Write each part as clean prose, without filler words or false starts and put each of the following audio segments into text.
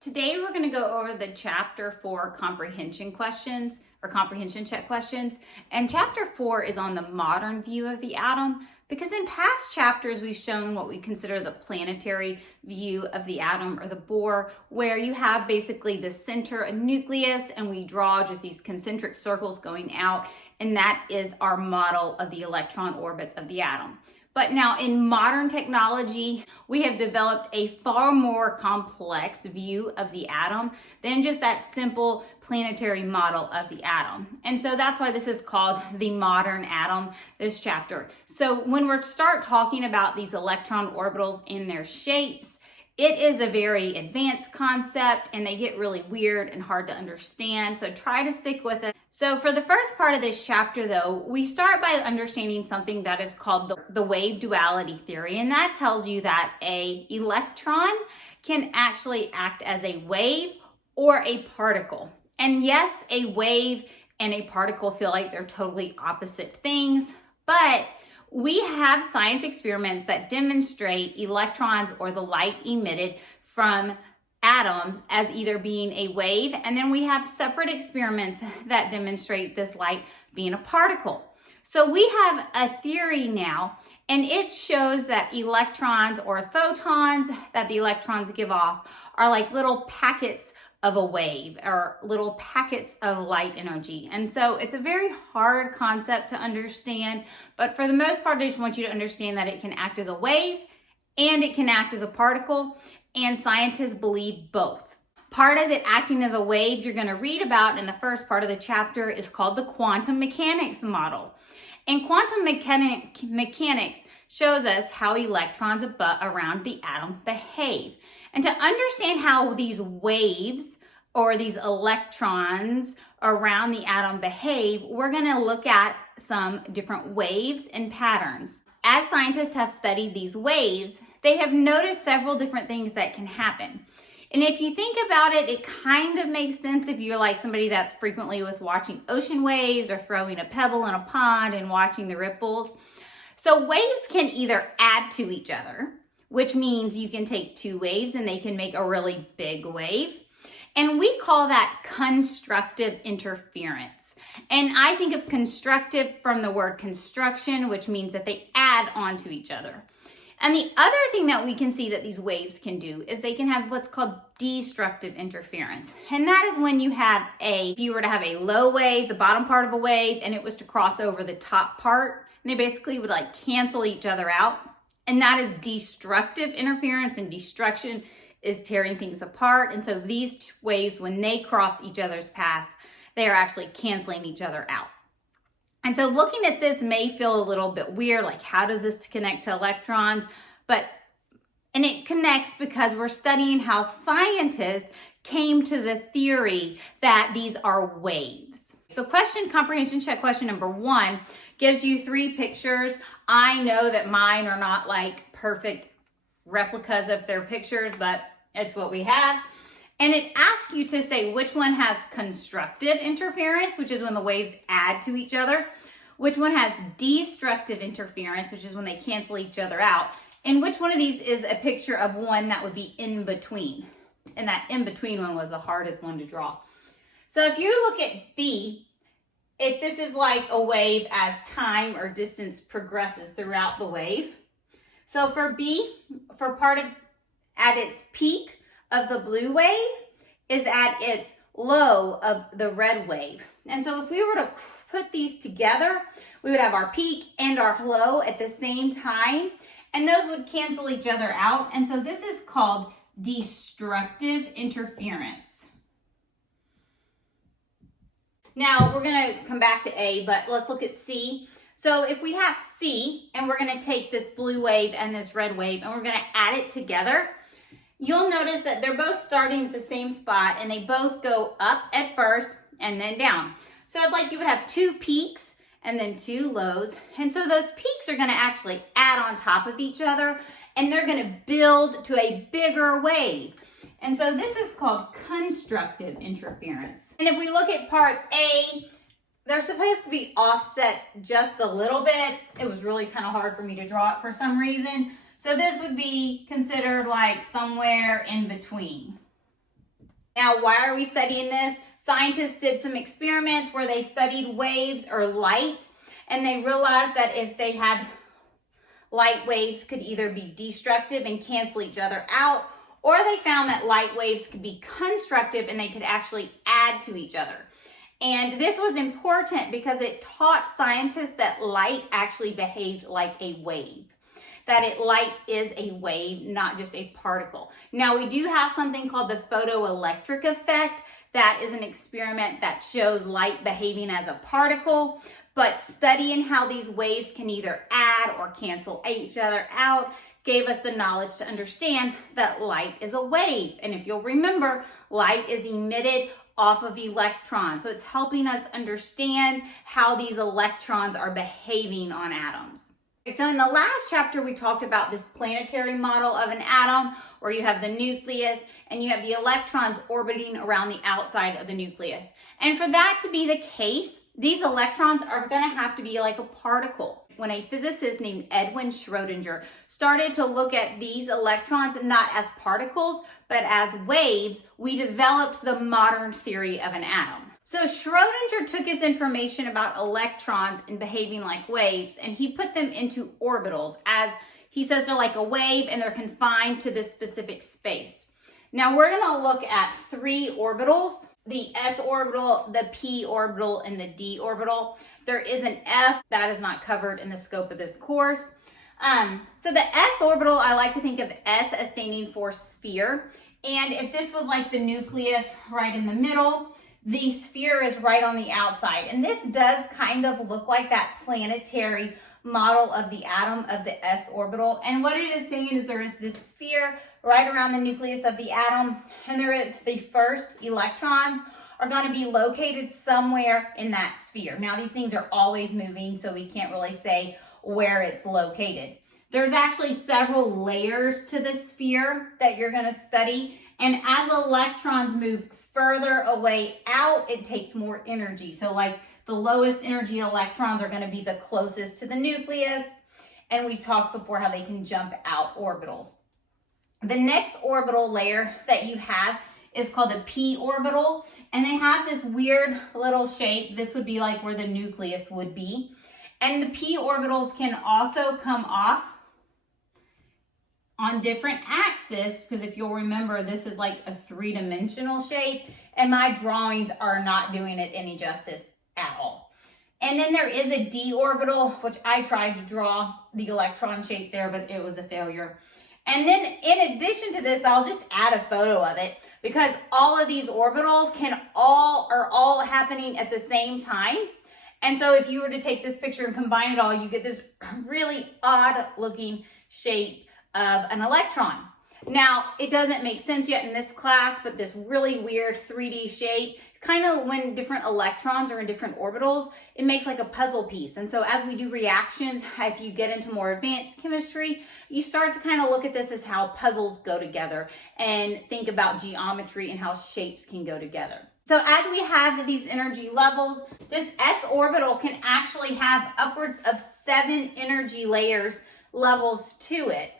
Today we're going to go over the chapter 4 comprehension questions or comprehension check questions. And chapter 4 is on the modern view of the atom because in past chapters we've shown what we consider the planetary view of the atom or the Bohr, where you have basically the center, a nucleus, and we draw just these concentric circles going out, and that is our model of the electron orbits of the atom. But now in modern technology, we have developed a far more complex view of the atom than just that simple planetary model of the atom. And so that's why this is called the modern atom, this chapter. So when we start talking about these electron orbitals in their shapes, it is a very advanced concept and they get really weird and hard to understand, so try to stick with it. So for the first part of this chapter though, we start by understanding something that is called the wave duality theory, and that tells you that an electron can actually act as a wave or a particle. And yes, a wave and a particle feel like they're totally opposite things, but we have science experiments that demonstrate electrons or the light emitted from atoms as either being a wave, and then we have separate experiments that demonstrate this light being a particle. So we have a theory now, and it shows that electrons or photons that the electrons give off are like little packets of a wave or little packets of light energy. And so it's a very hard concept to understand, but for the most part, I just want you to understand that it can act as a wave and it can act as a particle, and scientists believe both. Part of it acting as a wave you're going to read about in the first part of the chapter is called the quantum mechanics model. And quantum mechanics shows us how electrons around the atom behave. And to understand how these waves or these electrons around the atom behave, we're going to look at some different waves and patterns. As scientists have studied these waves, they have noticed several different things that can happen. And if you think about it, it kind of makes sense if you're like somebody that's frequently with watching ocean waves or throwing a pebble in a pond and watching the ripples. So waves can either add to each other, which means you can take two waves and they can make a really big wave. And we call that constructive interference. And I think of constructive from the word construction, which means that they add onto each other. And the other thing that we can see that these waves can do is they can have what's called destructive interference. And that is when you have if you were to have a low wave, the bottom part of a wave, and it was to cross over the top part, and they basically would like cancel each other out. And that is destructive interference, and destruction is tearing things apart. And so these waves, when they cross each other's paths, they are actually canceling each other out. And so looking at this may feel a little bit weird, like how does this connect to electrons? And it connects because we're studying how scientists came to the theory that these are waves. So comprehension check question number 1 gives you 3 pictures. I know that mine are not like perfect replicas of their pictures, but it's what we have. And it asks you to say which one has constructive interference, which is when the waves add to each other, which one has destructive interference, which is when they cancel each other out, and which one of these is a picture of one that would be in between. And that in between one was the hardest one to draw. So if you look at B, if this is like a wave as time or distance progresses throughout the wave. So for B, at its peak of the blue wave is at its low of the red wave. And so if we were to put these together, we would have our peak and our low at the same time, and those would cancel each other out. And so this is called destructive interference. Now we're going to come back to A, but let's look at C. So if we have C, and we're going to take this blue wave and this red wave, and we're going to add it together, you'll notice that they're both starting at the same spot, and they both go up at first and then down. So it's like you would have 2 peaks and then 2 lows. And so those peaks are going to actually add on top of each other, and they're going to build to a bigger wave. And so this is called constructive interference. And if we look at part A, they're supposed to be offset just a little bit. It was really kind of hard for me to draw it for some reason. So this would be considered like somewhere in between. Now, why are we studying this? Scientists did some experiments where they studied waves or light, and they realized that if they had light waves could either be destructive and cancel each other out, or they found that light waves could be constructive and they could actually add to each other. And this was important because it taught scientists that light actually behaved like a wave. Light is a wave, not just a particle. Now, we do have something called the photoelectric effect. That is an experiment that shows light behaving as a particle, but studying how these waves can either add or cancel each other out gave us the knowledge to understand that light is a wave. And if you'll remember, light is emitted off of electrons. So it's helping us understand how these electrons are behaving on atoms. So in the last chapter, we talked about this planetary model of an atom where you have the nucleus and you have the electrons orbiting around the outside of the nucleus. And for that to be the case, these electrons are going to have to be like a particle. When a physicist named Edwin Schrödinger started to look at these electrons not as particles, but as waves, we developed the modern theory of an atom. So Schrödinger took his information about electrons and behaving like waves, and he put them into orbitals. As he says, they're like a wave and they're confined to this specific space. Now we're going to look at 3 orbitals: the s orbital, the p orbital, and the d orbital. There is an F that is not covered in the scope of this course. So the s orbital, I like to think of S as standing for sphere. And if this was like the nucleus right in the middle, the sphere is right on the outside. And this does kind of look like that planetary model of the atom of the s orbital. And what it is saying is there is this sphere right around the nucleus of the atom, and the first electrons are going to be located somewhere in that sphere. Now, these things are always moving, so we can't really say where it's located. There's actually several layers to the sphere that you're going to study, and as electrons move further away out, it takes more energy. So like the lowest energy electrons are going to be the closest to the nucleus, and we talked before how they can jump out orbitals. The next orbital layer that you have is called the p orbital, and they have this weird little shape. This would be like where the nucleus would be. And the p orbitals can also come off on different axes, because if you'll remember, this is like a 3-dimensional shape, and my drawings are not doing it any justice at all. And then there is a d orbital, which I tried to draw the electron shape there, but it was a failure. And then in addition to this, I'll just add a photo of it, because all of these orbitals are all happening at the same time. And so if you were to take this picture and combine it all, you get this really odd looking shape of an electron. Now, it doesn't make sense yet in this class, but this really weird 3D shape, kind of when different electrons are in different orbitals, it makes like a puzzle piece. And so as we do reactions, if you get into more advanced chemistry, you start to kind of look at this as how puzzles go together and think about geometry and how shapes can go together. So as we have these energy levels, this s orbital can actually have upwards of 7 energy levels to it.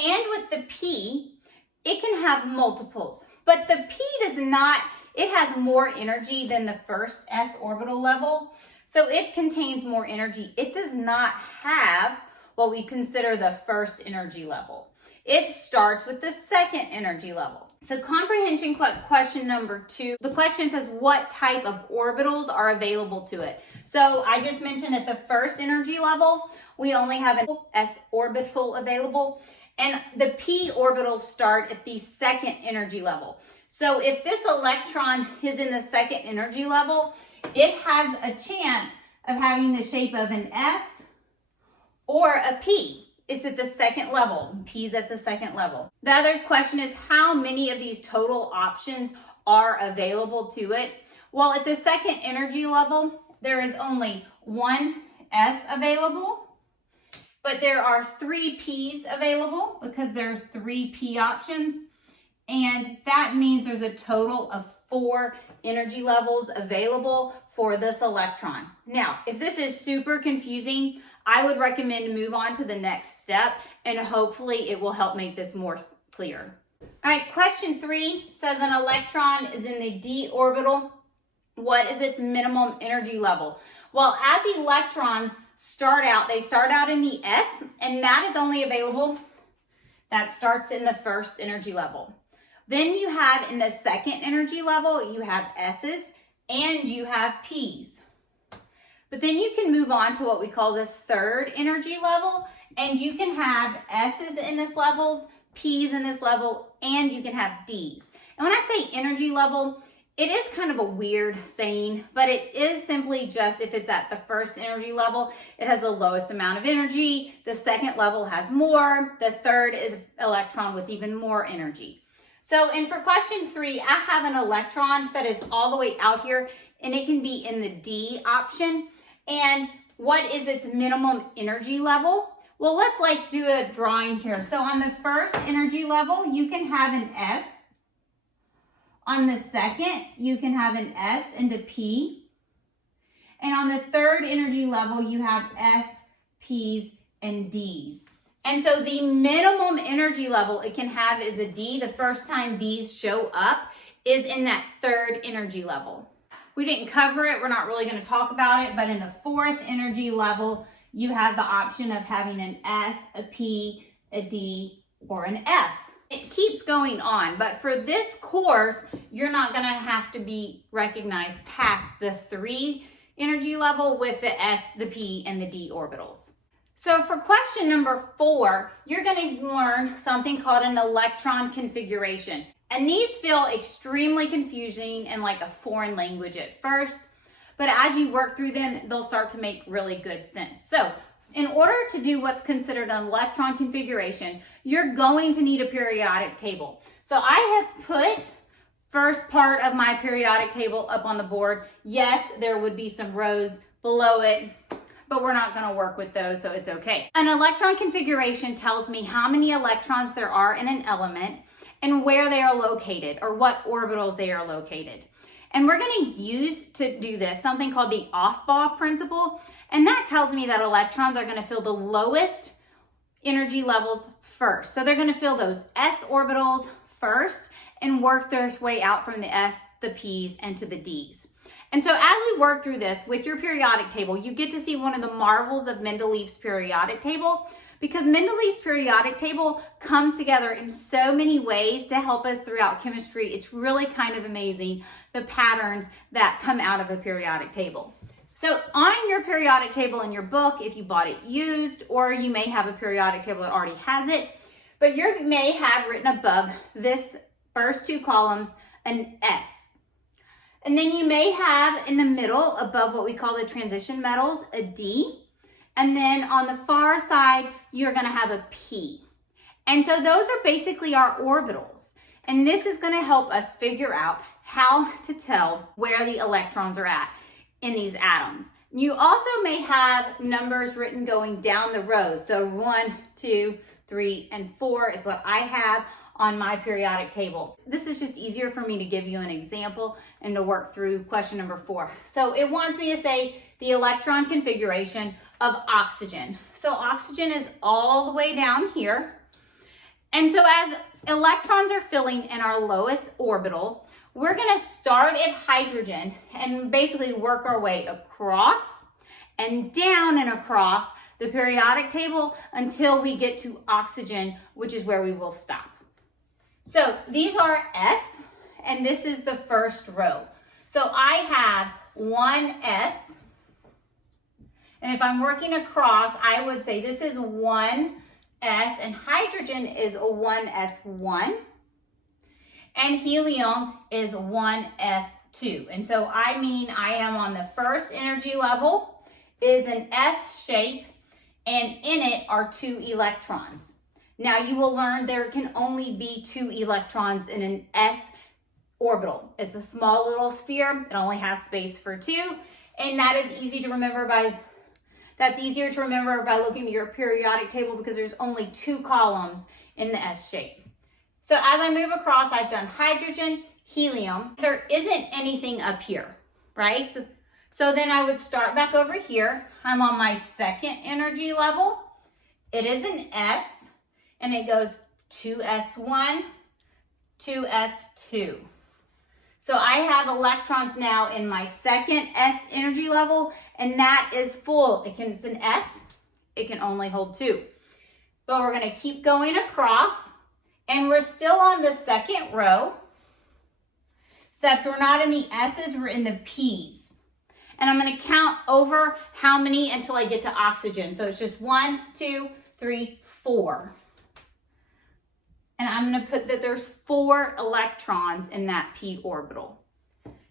And with the p, it can have multiples, but the p does not. It has more energy than the first s orbital level, so it contains more energy. It does not have what we consider the first energy level. It starts with the second energy level. So comprehension question number 2, the question says what type of orbitals are available to it. So I just mentioned at the first energy level, we only have an s orbital available, and the p orbitals start at the second energy level. So if this electron is in the second energy level, it has a chance of having the shape of an S or a P. It's at the second level. P's at the second level. The other question is how many of these total options are available to it? Well, at the second energy level, there is only one S available, but there are 3 P's available because there's 3 P options. And that means there's a total of 4 energy levels available for this electron. Now, if this is super confusing, I would recommend to move on to the next step, and hopefully it will help make this more clear. All right, question 3 says an electron is in the d orbital. What is its minimum energy level? Well, as electrons start out, they start out in the s, and that is only available, that starts in the first energy level. Then you have in the second energy level, you have s's and you have p's. But then you can move on to what we call the third energy level, and you can have s's in this levels, p's in this level, and you can have d's. And when I say energy level, it is kind of a weird saying, but it is simply just if it's at the first energy level, it has the lowest amount of energy. The second level has more. The third is an electron with even more energy. So, and for question 3, I have an electron that is all the way out here, and it can be in the D option. And what is its minimum energy level? Well, let's like do a drawing here. So on the first energy level, you can have an S. On the second, you can have an S and a P. And on the third energy level, you have S, P's, and D's. And so the minimum energy level it can have is a D. The first time D's show up is in that third energy level. We didn't cover it. We're not really going to talk about it. But in the fourth energy level, you have the option of having an S, a P, a D, or an F. It keeps going on, but for this course, you're not going to have to be recognized past the 3 energy level with the S, the P, and the D orbitals. So for question number 4, you're going to learn something called an electron configuration. And these feel extremely confusing and like a foreign language at first, but as you work through them, they'll start to make really good sense. So in order to do what's considered an electron configuration, you're going to need a periodic table. So I have put first part of my periodic table up on the board. Yes, there would be some rows below it, but we're not going to work with those, so it's okay. An electron configuration tells me how many electrons there are in an element and where they are located, or what orbitals they are located. And we're going to use to do this something called the Aufbau principle. And that tells me that electrons are going to fill the lowest energy levels first. So they're going to fill those s orbitals first and work their way out from the s, the p's, and to the d's. And so as we work through this with your periodic table, you get to see one of the marvels of Mendeleev's periodic table, because Mendeleev's periodic table comes together in so many ways to help us throughout chemistry. It's really kind of amazing, the patterns that come out of a periodic table. So on your periodic table in your book, if you bought it used, or you may have a periodic table that already has it, but you may have written above this first 2 columns an S. And then you may have in the middle, above what we call the transition metals, a D. And then on the far side, you're going to have a P. And so those are basically our orbitals. And this is going to help us figure out how to tell where the electrons are at in these atoms. You also may have numbers written going down the rows. So 1, 2, 3, and 4 is what I have on my periodic table. This is just easier for me to give you an example and to work through question number 4. So it wants me to say the electron configuration of oxygen. So oxygen is all the way down here. And so as electrons are filling in our lowest orbital, we're going to start at hydrogen and basically work our way across and down and across the periodic table until we get to oxygen, which is where we will stop. So these are S, and this is the first row. So I have 1S, and if I'm working across, I would say this is 1S, and hydrogen is a 1S1, and helium is 1S2. And so I mean I am on the first energy level, is an S shape, and in it are 2 electrons. Now you will learn there can only be 2 electrons in an S orbital. It's a small little sphere. It only has space for 2. And that is easy to remember that's easier to remember by looking at your periodic table because there's only 2 columns in the S shape. So as I move across, I've done hydrogen, helium. There isn't anything up here, right? So then I would start back over here. I'm on my second energy level. It is an S. And it goes 2S1, 2s2. So I have electrons now in my second s energy level, and that is full. It's an s, it can only hold 2. But we're going to keep going across, and we're still on the second row, except we're not in the s's, we're in the p's. And I'm going to count over how many until I get to oxygen. So it's just 1, 2, 3, 4. And I'm going to put that there's 4 electrons in that p orbital.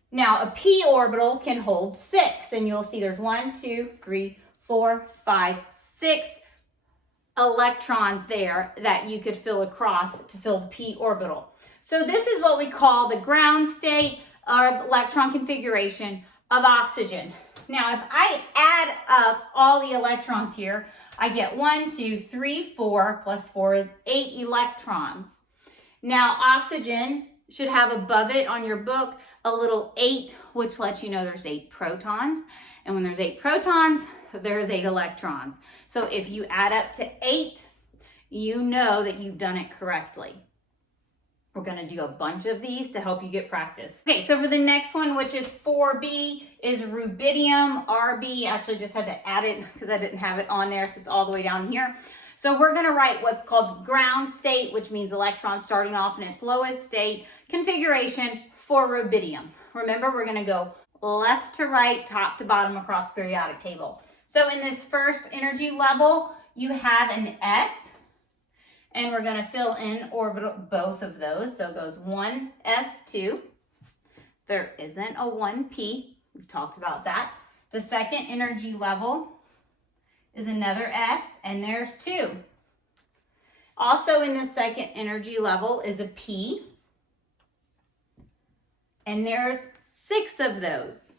Now, a p orbital can hold 6, and you'll see there's 1, 2, 3, 4, 5, 6 electrons there that you could fill across to fill the p orbital. So this is what we call the ground state or electron configuration of oxygen. Now, if I add up all the electrons here, I get 1, 2, 3, 4, plus 4 is 8 electrons. Now, oxygen should have above it on your book a little 8, which lets you know there's 8 protons. And when there's 8 protons, there's 8 electrons. So if you add up to 8, you know that you've done it correctly. We're going to do a bunch of these to help you get practice. Okay, so for the next one, which is 4B, is rubidium. RB, actually just had to add it because I didn't have it on there, so it's all the way down here. So we're going to write what's called ground state, which means electrons starting off in its lowest state configuration for rubidium. Remember, we're going to go left to right, top to bottom across the periodic table. So in this first energy level, you have an S, and we're going to fill in orbital both of those. So it goes 1s2. There isn't a 1p. We've talked about that. The second energy level is another s, and there's 2. Also in the second energy level is a p, and there's 6 of those.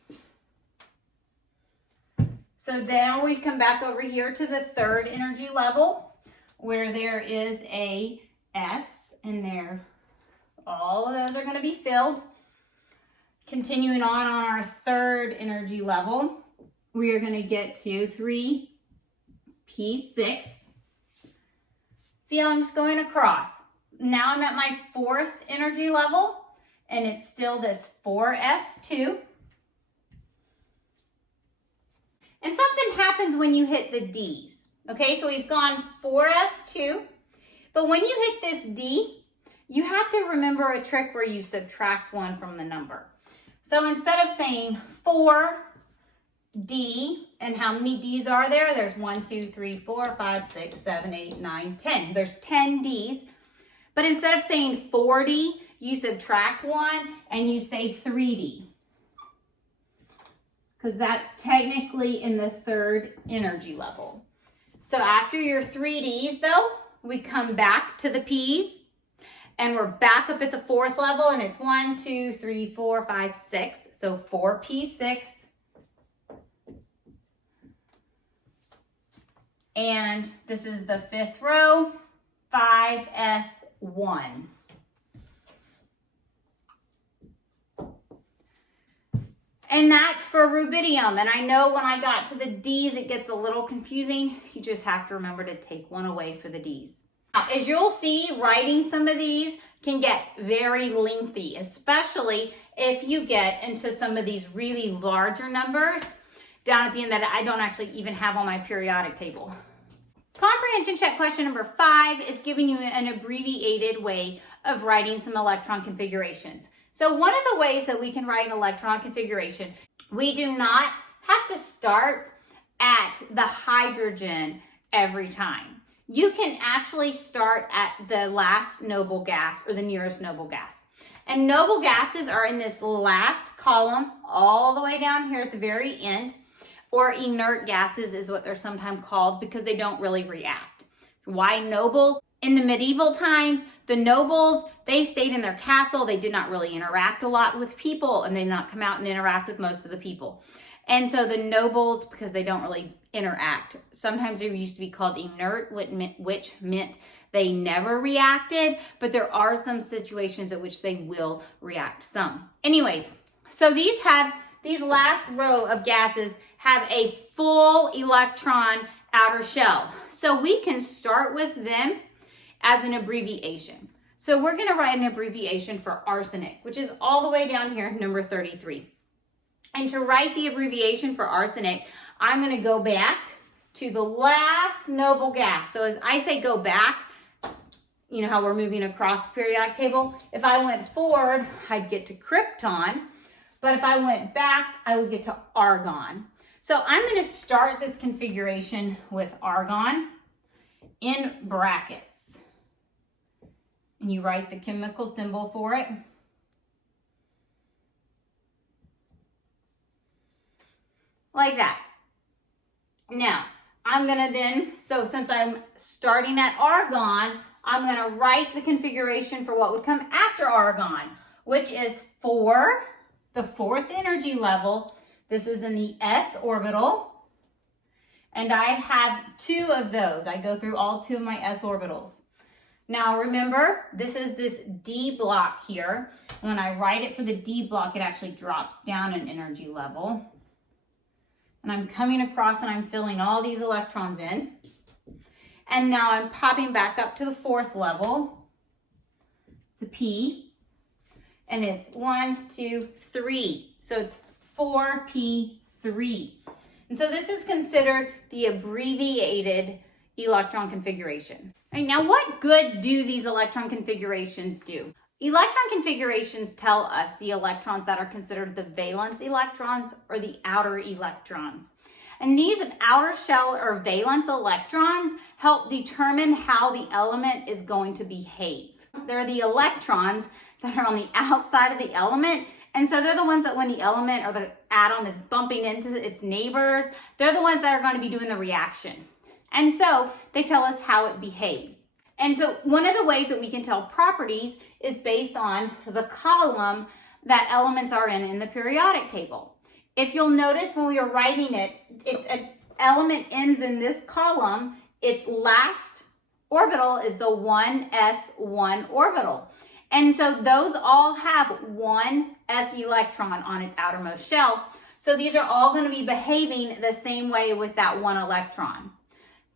So now we come back over here to the third energy level, where there is a S, and there, all of those are going to be filled. Continuing on our third energy level, we are going to get to 3p6. See how I'm just going across. Now I'm at my fourth energy level, and it's still this 4s2. And something happens when you hit the D's. Okay, so we've gone 4s2, but when you hit this D, you have to remember a trick where you subtract 1 from the number. So instead of saying 4D, and how many D's are there? There's 1, 2, 3, 4, 5, 6, 7, 8, 9, 10. There's 10 D's, but instead of saying 4D, you subtract 1 and you say 3D, because that's technically in the third energy level. So after your 3Ds though, we come back to the Ps, and we're back up at the fourth level, and it's 1, 2, 3, 4, 5, 6. So 4p6. And this is the fifth row, 5s1. And that's for rubidium. And I know when I got to the D's, it gets a little confusing. You just have to remember to take 1 away for the D's. Now, as you'll see, writing some of these can get very lengthy, especially if you get into some of these really larger numbers down at the end that I don't actually even have on my periodic table. Comprehension check question number 5 is giving you an abbreviated way of writing some electron configurations. So one of the ways that we can write an electron configuration, we do not have to start at the hydrogen every time. You can actually start at the last noble gas or the nearest noble gas. And noble gases are in this last column all the way down here at the very end, or inert gases is what they're sometimes called because they don't really react. Why noble? In the medieval times, the nobles, they stayed in their castle. They did not really interact a lot with people, and they did not come out and interact with most of the people. And so the nobles, because they don't really interact, sometimes they used to be called inert, which meant they never reacted, but there are some situations at which they will react some. Anyways, so these last row of gases have a full electron outer shell. So we can start with them as an abbreviation. So we're going to write an abbreviation for arsenic, which is all the way down here, number 33. And to write the abbreviation for arsenic, I'm going to go back to the last noble gas. So as I say go back, you know how we're moving across the periodic table? If I went forward, I'd get to krypton. But if I went back, I would get to argon. So I'm going to start this configuration with argon in brackets. And you write the chemical symbol for it. Like that. Now, I'm going to then, so since I'm starting at argon, I'm going to write the configuration for what would come after argon, which is for the fourth energy level. This is in the s orbital. And I have 2 of those. I go through all 2 of my s orbitals. Now remember, this is this D block here. When I write it for the D block, it actually drops down an energy level. And I'm coming across and I'm filling all these electrons in. And now I'm popping back up to the 4th level. It's a P. And it's 1, 2, 3. So it's 4p3. And so this is considered the abbreviated electron configuration. Right, now what good do these electron configurations do? Electron configurations tell us the electrons that are considered the valence electrons or the outer electrons. And these outer shell or valence electrons help determine how the element is going to behave. They're the electrons that are on the outside of the element. And so they're the ones that when the element or the atom is bumping into its neighbors, they're the ones that are going to be doing the reaction. And so they tell us how it behaves. And so one of the ways that we can tell properties is based on the column that elements are in the periodic table. If you'll notice when we are writing it, if an element ends in this column, its last orbital is the 1s1 orbital. And so those all have 1 s electron on its outermost shell. So these are all going to be behaving the same way with that 1 electron.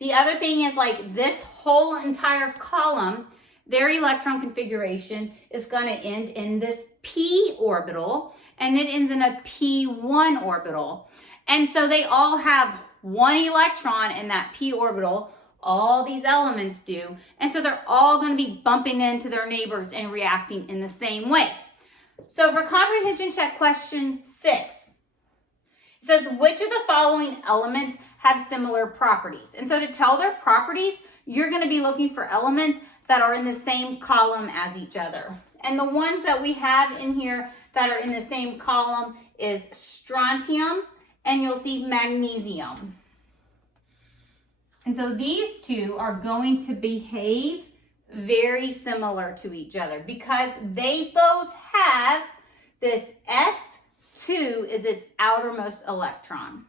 The other thing is like this whole entire column, their electron configuration is going to end in this p orbital, and it ends in a p1 orbital. And so they all have 1 electron in that p orbital. All these elements do. And so they're all going to be bumping into their neighbors and reacting in the same way. So for comprehension check question 6, it says, which of the following elements have similar properties? And so to tell their properties, you're going to be looking for elements that are in the same column as each other. And the ones that we have in here that are in the same column is strontium, and you'll see magnesium. And so these 2 are going to behave very similar to each other because they both have this S2 is its outermost electron.